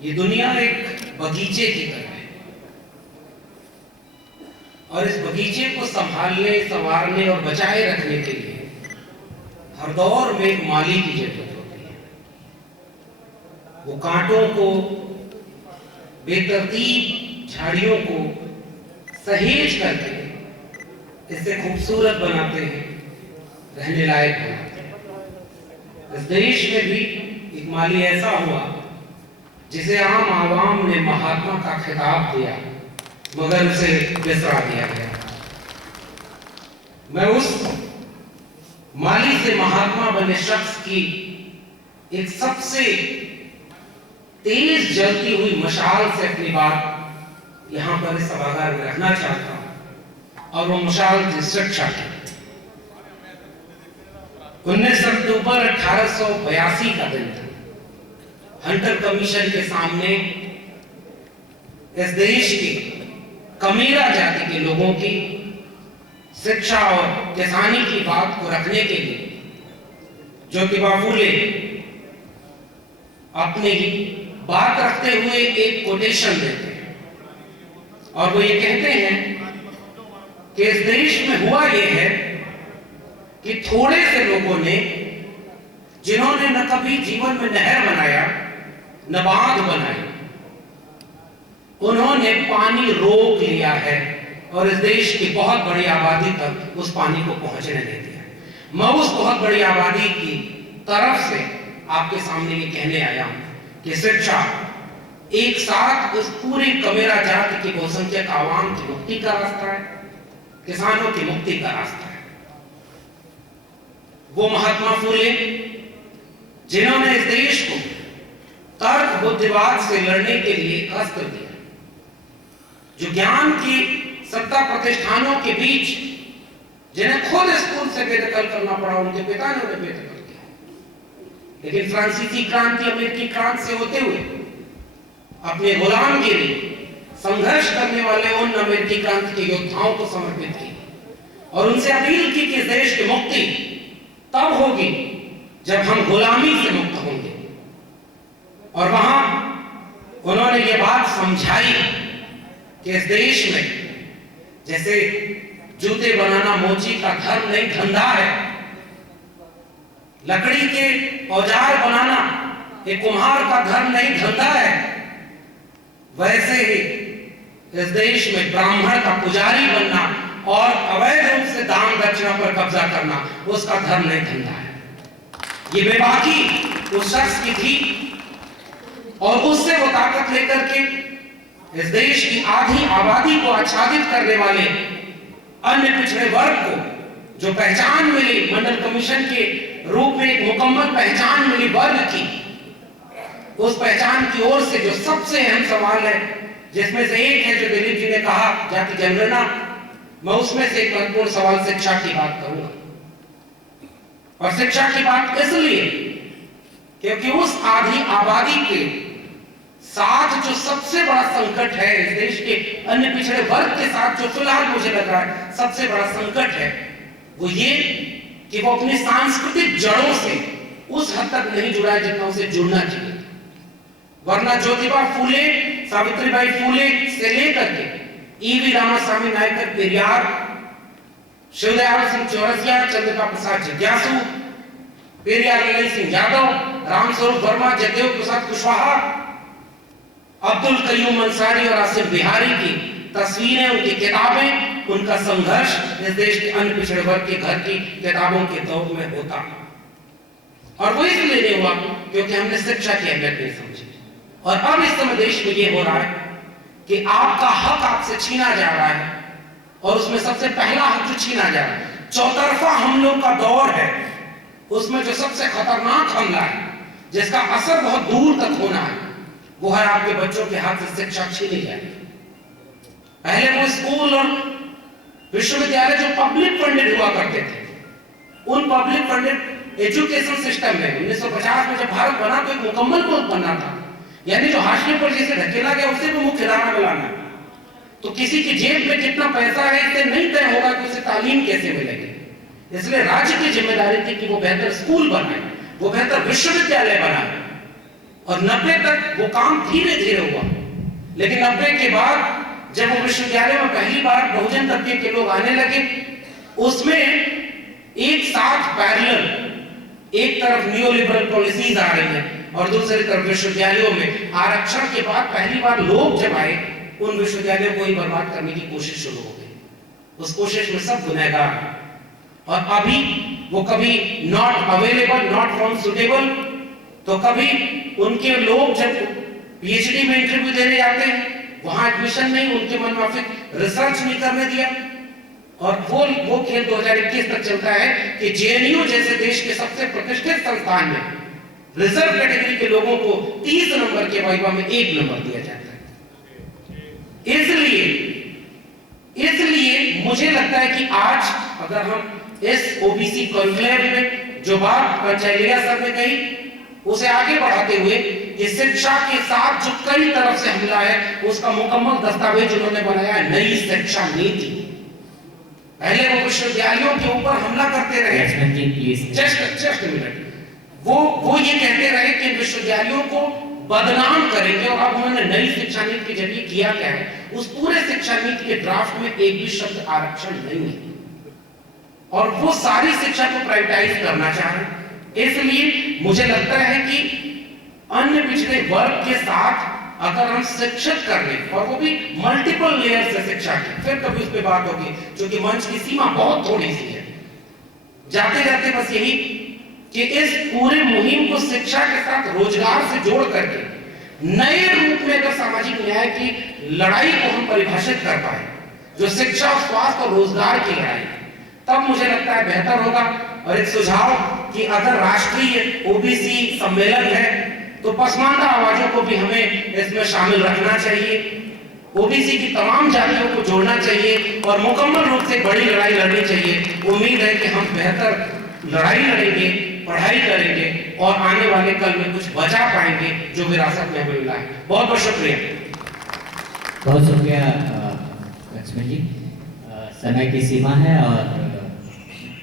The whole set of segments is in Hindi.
ये दुनिया एक बगीचे की तरह है और इस बगीचे को संभालने, संवारने और बचाए रखने के लिए हर दौर में एक माली की जरूरत होती है। वो कांटों को, बेतरतीब झाड़ियों को सहेज करके इसे खूबसूरत बनाते हैं, रहने लायक बनाते हैं। इस देश में भी एक माली ऐसा हुआ जिसे आम आवाम ने महात्मा का खिताब दिया, मगर उसे बिसरा दिया गया। मैं उस माली से महात्मा बने शख्स की एक सबसे तेज जलती हुई मशाल से अपनी बात यहां पर इस सभागार में रखना चाहता हूं, और वो मशाल थी शिक्षा की। 19 अक्टूबर 1882 का दिन था। हंटर कमीशन के सामने इस देश के कमीरा जाति के लोगों की शिक्षा और किसानी की बात को रखने के लिए ज्योतिबा फूले अपनी बात रखते हुए एक कोटेशन देते हैं, और वो ये कहते हैं कि इस देश में हुआ ये है कि थोड़े से लोगों ने, जिन्होंने न कभी जीवन में नहर बनाया न बांध बनाई, उन्होंने पानी रोक लिया है और इस देश की बहुत बड़ी आबादी तक उस पानी को पहुंचने नहीं दिया। मैं उस बहुत बड़ी आबादी की तरफ से आपके सामने ये कहने आया हूं कि शिक्षा एक साथ उस पूरी कमेरा जाति की बहुसंख्यक आवाम की मुक्ति का रास्ता है, किसानों की मुक्ति का रास्ता है। वो महात्मा फूले जिन्होंने इस देश को तर्क बुद्धिवाद से लड़ने के लिए एक अस्त्र दिया, जो ज्ञान की सत्ता प्रतिष्ठानों के बीच, जिन्हें खुद स्कूल से बेदखल करना पड़ा, उनके पिता ने उन्हें बेदखल किया, लेकिन फ्रांसीसी क्रांति, अमेरिकी क्रांति से होते हुए अपने गुलामगिरी संघर्ष करने वाले उन अमेरिकी क्रांति के योद्धाओं को समर्पित की और उनसे अपील की कि देश की मुक्ति तब होगी जब हम गुलामी से मुक्त होंगे। और वहां उन्होंने ये बात समझाई कि इस देश में जैसे जूते बनाना मोची का धर्म नहीं, धंधा है, लकड़ी के औजार बनाना एक कुम्हार का धर्म नहीं, धंधा है, वैसे ही इस देश में ब्राह्मण का पुजारी बनना और अवैध रूप से दान दक्षिणा पर कब्जा करना उसका धर्म नहीं, धंधा है। ये बेबाकी उस शख्स की थी और उससे वो ताकत लेकर के इस देश की आधी आबादी को आच्छादित करने वाले अन्य पिछड़े वर्ग को जो पहचान मिली, मंडल कमीशन के रूप में एक मुकम्मल पहचान मिली वर्ग की, उस पहचान की ओर से जो सबसे अहम सवाल है, जिसमें से एक है जो दिलीप जी ने कहा, जाति जनगणना, मैं उसमें से एक महत्वपूर्ण सवाल शिक्षा की बात करूंगा। और शिक्षा की बात इसलिए क्योंकि उस आधी आबादी के साथ जो सबसे बड़ा संकट है, इस देश के अन्य पिछड़े वर्ग के साथ जो फिलहाल मुझे लग रहा है सबसे बड़ा संकट है, वो ये कि वो अपनी सांस्कृतिक जड़ों से उस हद तक नहीं जुड़ा है जितना उसे जुड़ना चाहिए। वरना ज्योतिबा फूले, सावित्रीबाई फूले से लेकर के ईवी रामास्वामी नायकर पेरियार, शिवदयाल सिंह चौरसिया, चंद्रिका प्रसाद जिज्ञासु, पेरियार ललित सिंह यादव, रामस्वरूप वर्मा, जगदेव प्रसाद कुशवाहा, अब्दुल कयूम अंसारी और आसिफ बिहारी की तस्वीरें, उनकी किताबें, उनका संघर्ष इस देश के अन्य पिछड़े वर्ग के घर की किताबों के दौर में होता। और वो इसलिए नहीं हुआ क्योंकि हमने शिक्षा की अहमियत नहीं समझी। और अब इस समय देश में ये हो रहा है कि आपका हक आपसे छीना जा रहा है, और उसमें सबसे पहला हक जो छीना जा रहा है, चौतरफा हमलों का दौर है, उसमें जो सबसे खतरनाक हमला है, जिसका असर बहुत दूर तक होना है, वो है आपके बच्चों के हाथ से शिक्षा छीनी जाएगी। पहले वो स्कूल और विश्वविद्यालय जो पब्लिक फंडेड हुआ करते थे, उन पब्लिक फंडेड एजुकेशन सिस्टम में 1950 में जब भारत बना तो एक मुकम्मल मुल्क बना था, यानी जो हाशिए पर जैसे धकेला गया उसे भी मुख्य धारा में लाना। तो किसी की जेब में कितना पैसा है इससे नहीं तय होगा कि उसे तालीम कैसे मिलेगी। इसलिए राज्य की जिम्मेदारी थी कि वो बेहतर स्कूल बनाए, वो बेहतर विश्वविद्यालय बनाए, और 90 तक वो काम धीरे धीरे हुआ, लेकिन 90 के बाद जब वो विश्वविद्यालय में पहली बार बहुजन तबके के लोग आने लगे, उसमें एक साथ पैरेलल एक तरफ न्यू लिबरल पॉलिसीज आ रही हैं और दूसरी तरफ विश्वविद्यालयों में आरक्षण के बाद पहली बार लोग जब आए, उन विश्वविद्यालयों को ही बर्बाद करने की कोशिश शुरू हो गई। उस कोशिश में सब गुनहगार हैं। और अभी वो कभी not available, not found suitable, तो कभी उनके लोग जब पीएचडी में इंटरव्यू देने जाते हैं, वहां एडमिशन नहीं, उनके मनमाफिक रिसर्च नहीं करने दिया। और वो खेल 2021 तक चलता है कि जेएनयू जैसे देश के सबसे प्रतिष्ठित संस्थान में रिजर्व कैटेगरी के लोगों को 30 नंबर के वाइवा में 1 नंबर दिया जाता है। इसलिए मुझे लगता है कि आज अगर हम इस ओबीसी कॉन्क्लेव में जो बात पंचायलिया सर ने कही, उसे आगे बढ़ाते हुए कि शिक्षा के साथ जो कई तरफ से हमला है, उसका मुकम्मल दस्तावेज उन्होंने बनाया है, नई शिक्षा नीति। पहले वो विश्वविद्यालयों के ऊपर हमला करते रहे, जस्ट मिनट, वो ये कहते रहे कि विश्वविद्यालयों को बदनाम करेंगे, और अब उन्होंने नई शिक्षा नीति के जरिए किया क्या है, उस पूरे शिक्षा नीति के ड्राफ्ट में एक भी शब्द आरक्षण नहीं है, और वो सारी शिक्षा को प्राइवेटाइज करना चाह रहे हैं। इसलिए मुझे लगता है कि अन्य पिछड़े वर्ग के साथ अगर हम शिक्षित कर लें, और वो भी मल्टीपल लेयर से शिक्षा की, फिर कभी उस पर बात होगी, क्योंकि मंच की सीमा बहुत थोड़ी सी है। जाते जाते बस यही कि इस पूरे मुहिम को शिक्षा के साथ रोजगार से जोड़ करके नए रूप में अगर सामाजिक न्याय की लड़ाई को हम परिभाषित कर पाए, जो शिक्षा, स्वास्थ्य और रोजगार की लड़ाई, तब मुझे लगता है बेहतर होगा। और एक सुझाव कि अगर राष्ट्रीय ओबीसी सम्मेलन है तो पसमानदा आवाजों को भी हमें इसमें शामिल रखना चाहिए, ओबीसी की तमाम जातियों को जोड़ना चाहिए और मुकम्मल रूप से बड़ी लड़ाई लड़नी चाहिए। उम्मीद है कि हम बेहतर लड़ाई लड़ेंगे, पढ़ाई करेंगे और आने वाले कल में कुछ बचा पाएंगे जो विरासत में हमें मिला है। बहुत बहुत शुक्रिया। बहुत शुक्रिया लक्ष्मण जी। समय की सीमा है और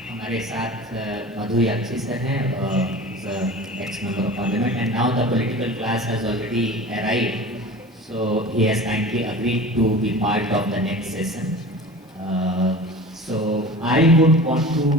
हमारे साथ मधु याक्षी सर हैं, ex-member of parliament, and now the political class has already arrived, so he has kindly agreed to be part of the next session. So I would want to